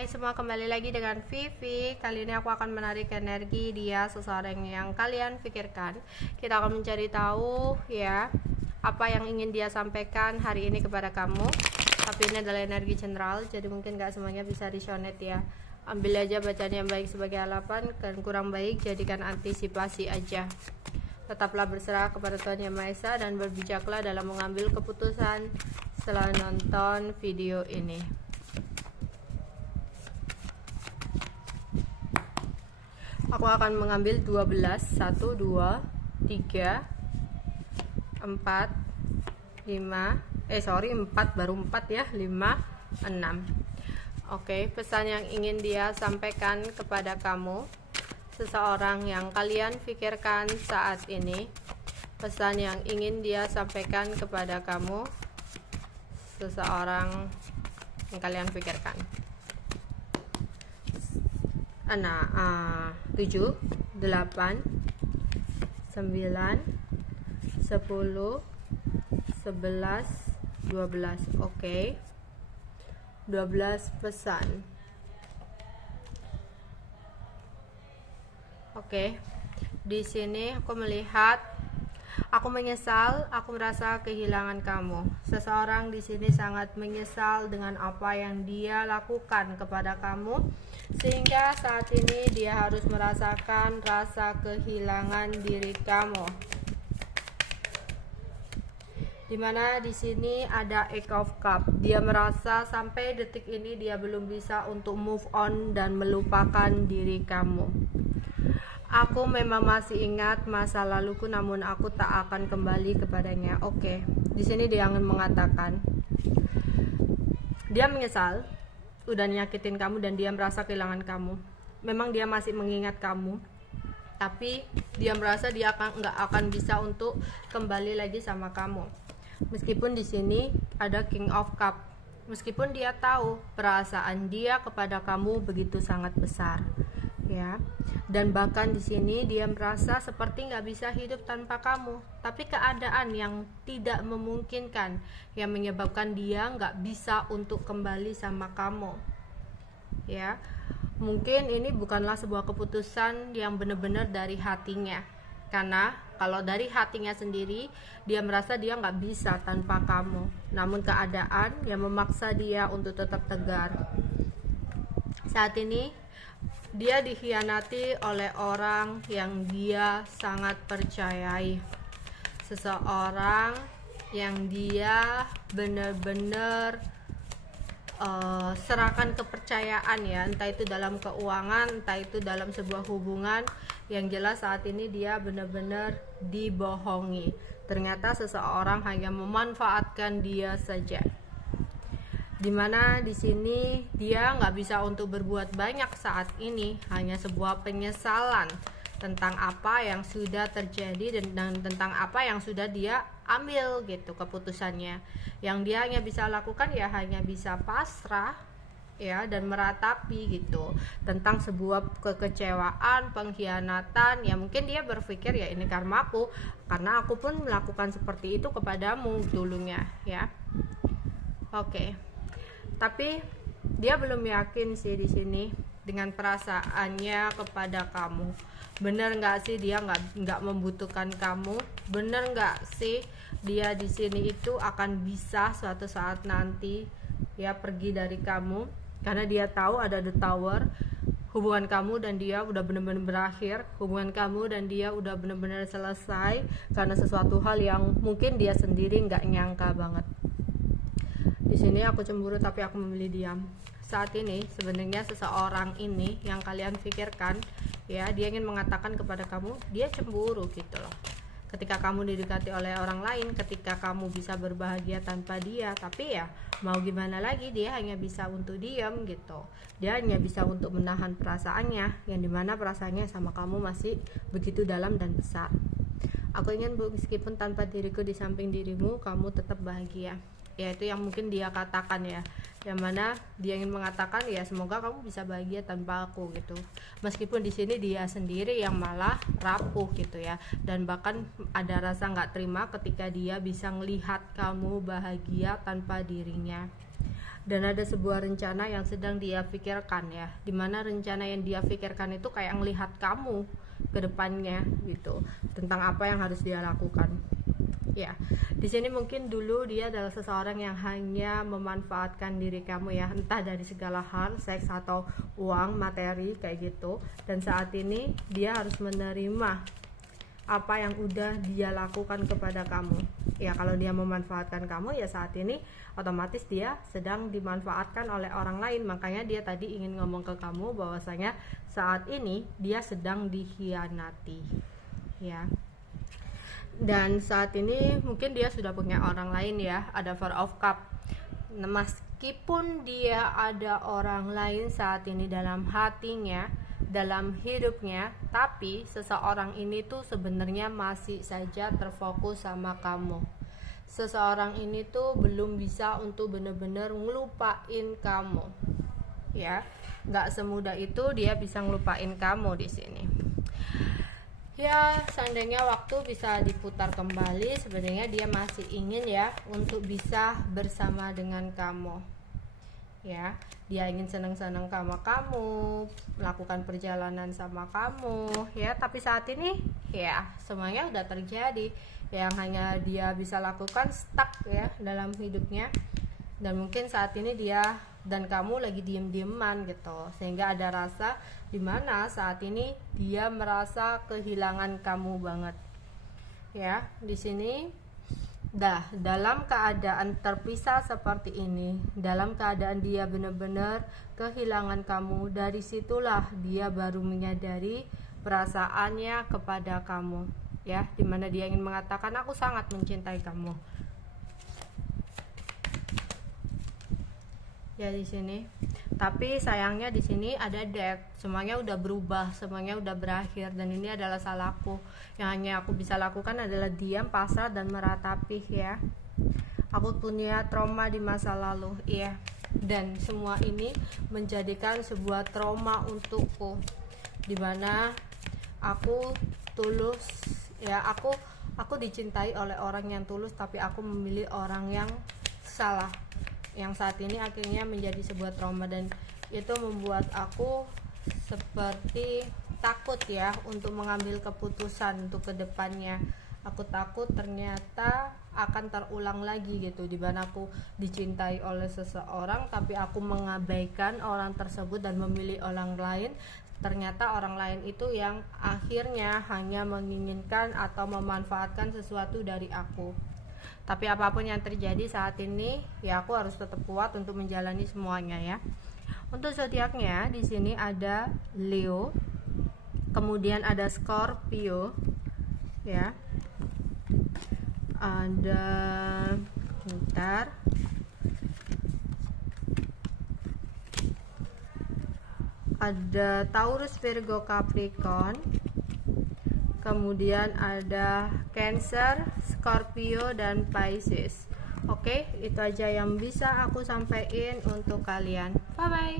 Hai semua, kembali lagi dengan Vivi. Kali ini aku akan menarik energi dia, seseorang yang kalian pikirkan. Kita akan mencari tahu ya, apa yang ingin dia sampaikan hari ini kepada kamu. Tapi ini adalah energi general, jadi mungkin gak semuanya bisa resonate ya. Ambil aja bacaan yang baik sebagai alapan, dan kurang baik jadikan antisipasi aja. Tetaplah berserah kepada Tuhan Yang Maha Esa dan berbijaklah dalam mengambil keputusan setelah nonton video ini. Aku akan mengambil 12, 1, 2, 3, 4, 5, 4, baru 4 ya, 5, 6. Oke, pesan yang ingin dia sampaikan kepada kamu, seseorang yang kalian pikirkan saat ini. Pesan yang ingin dia sampaikan kepada kamu, seseorang yang kalian pikirkan. 7, 8, 9, 10, 11, 12. Oke. 12 pesan. Oke. Di sini aku melihat, aku menyesal, aku merasa kehilangan kamu. Seseorang di sini sangat menyesal dengan apa yang dia lakukan kepada kamu, sehingga saat ini dia harus merasakan rasa kehilangan diri kamu. Dimana di sini ada Eight of Cups. Dia merasa sampai detik ini dia belum bisa untuk move on dan melupakan diri kamu. Aku memang masih ingat masa laluku, namun aku tak akan kembali kepadanya. Oke, di sini dia akan mengatakan dia menyesal udah nyakitin kamu dan dia merasa kehilangan kamu. Memang dia masih mengingat kamu, tapi dia merasa dia nggak akan bisa untuk kembali lagi sama kamu. Meskipun di sini ada King of Cups, meskipun dia tahu perasaan dia kepada kamu begitu sangat besar, ya. Dan bahkan di sini dia merasa seperti nggak bisa hidup tanpa kamu, tapi keadaan yang tidak memungkinkan yang menyebabkan dia nggak bisa untuk kembali sama kamu, ya. Mungkin ini bukanlah sebuah keputusan yang benar-benar dari hatinya, karena kalau dari hatinya sendiri dia merasa dia nggak bisa tanpa kamu, namun keadaan yang memaksa dia untuk tetap tegar. Saat ini dia dikhianati oleh orang yang dia sangat percayai, seseorang yang dia benar-benar serahkan kepercayaan ya, entah itu dalam keuangan, entah itu dalam sebuah hubungan. Yang jelas saat ini dia benar-benar dibohongi. Ternyata seseorang hanya memanfaatkan dia saja. Dimana di sini dia nggak bisa untuk berbuat banyak saat ini, hanya sebuah penyesalan tentang apa yang sudah terjadi dan tentang apa yang sudah dia ambil gitu keputusannya. Yang dia hanya bisa lakukan ya hanya bisa pasrah ya, dan meratapi gitu tentang sebuah kekecewaan, pengkhianatan. Ya mungkin dia berpikir ya ini karmaku, karena aku pun melakukan seperti itu kepadamu dulunya ya. Oke. Tapi dia belum yakin sih di sini dengan perasaannya kepada kamu. Bener nggak sih dia nggak membutuhkan kamu? Bener nggak sih dia di sini itu akan bisa suatu saat nanti ya pergi dari kamu? Karena dia tahu ada the tower. Hubungan kamu dan dia udah benar-benar berakhir. Hubungan kamu dan dia udah benar-benar selesai karena sesuatu hal yang mungkin dia sendiri nggak nyangka banget. Di sini aku cemburu tapi aku memilih diam. Saat ini sebenarnya seseorang ini yang kalian pikirkan ya, dia ingin mengatakan kepada kamu dia cemburu gitu loh. Ketika kamu didekati oleh orang lain, ketika kamu bisa berbahagia tanpa dia, tapi ya mau gimana lagi, dia hanya bisa untuk diam gitu. Dia hanya bisa untuk menahan perasaannya, yang dimana perasaannya sama kamu masih begitu dalam dan besar. Aku ingin meskipun tanpa diriku di samping dirimu, kamu tetap bahagia. Ya itu yang mungkin dia katakan ya, yang mana dia ingin mengatakan ya semoga kamu bisa bahagia tanpa aku gitu. Meskipun di sini dia sendiri yang malah rapuh gitu ya, dan bahkan ada rasa nggak terima ketika dia bisa melihat kamu bahagia tanpa dirinya. dan ada sebuah rencana yang sedang dia pikirkan ya, dimana rencana yang dia pikirkan itu kayak melihat kamu ke depannya gitu, tentang apa yang harus dia lakukan. Ya, di sini mungkin dulu dia adalah seseorang yang hanya memanfaatkan diri kamu ya, entah dari segala hal, seks atau uang, materi kayak gitu. Dan saat ini dia harus menerima apa yang udah dia lakukan kepada kamu. Ya, kalau dia memanfaatkan kamu ya saat ini otomatis dia sedang dimanfaatkan oleh orang lain. Makanya dia tadi ingin ngomong ke kamu bahwasanya saat ini dia sedang dikhianati. Ya. Dan saat ini mungkin dia sudah punya orang lain ya, ada Four of Cup. Nah, meskipun dia ada orang lain saat ini dalam hatinya, dalam hidupnya, tapi seseorang ini tuh sebenarnya masih saja terfokus sama kamu. Seseorang ini tuh belum bisa untuk benar-benar ngelupain kamu. Ya, nggak semudah itu dia bisa ngelupain kamu di sini. Ya, seandainya waktu bisa diputar kembali, sebenarnya dia masih ingin ya untuk bisa bersama dengan kamu. Ya, dia ingin senang-senang sama kamu, melakukan perjalanan sama kamu, ya. Tapi saat ini, ya semuanya udah terjadi. Yang hanya dia bisa lakukan stuck ya dalam hidupnya. Dan mungkin saat ini dia dan kamu lagi diem-dieman gitu, sehingga ada rasa dimana saat ini dia merasa kehilangan kamu banget ya. Di sini dalam keadaan terpisah seperti ini, dalam keadaan dia benar-benar kehilangan kamu, dari situlah dia baru menyadari perasaannya kepada kamu ya, dimana dia ingin mengatakan aku sangat mencintai kamu. Ya di sini, tapi sayangnya di sini ada death, semuanya udah berubah, semuanya udah berakhir, dan ini adalah salahku. Yang hanya aku bisa lakukan adalah diam, pasrah, dan meratapi ya. Aku punya trauma di masa lalu, iya, dan semua ini menjadikan sebuah trauma untukku, dimana aku tulus ya, aku dicintai oleh orang yang tulus, tapi aku memilih orang yang salah, yang saat ini akhirnya menjadi sebuah trauma. Dan itu membuat aku seperti takut ya untuk mengambil keputusan untuk kedepannya. Aku takut ternyata akan terulang lagi gitu, dimana aku dicintai oleh seseorang tapi aku mengabaikan orang tersebut dan memilih orang lain. Ternyata orang lain itu yang akhirnya hanya menginginkan atau memanfaatkan sesuatu dari aku. Tapi apapun yang terjadi saat ini, ya aku harus tetap kuat untuk menjalani semuanya ya. Untuk zodiaknya di sini ada Leo, kemudian ada Scorpio, ya. Ada ada Taurus, Virgo, Capricorn. Kemudian ada Cancer, Scorpio, dan Pisces. Oke, itu aja yang bisa aku sampaikan untuk kalian. Bye bye.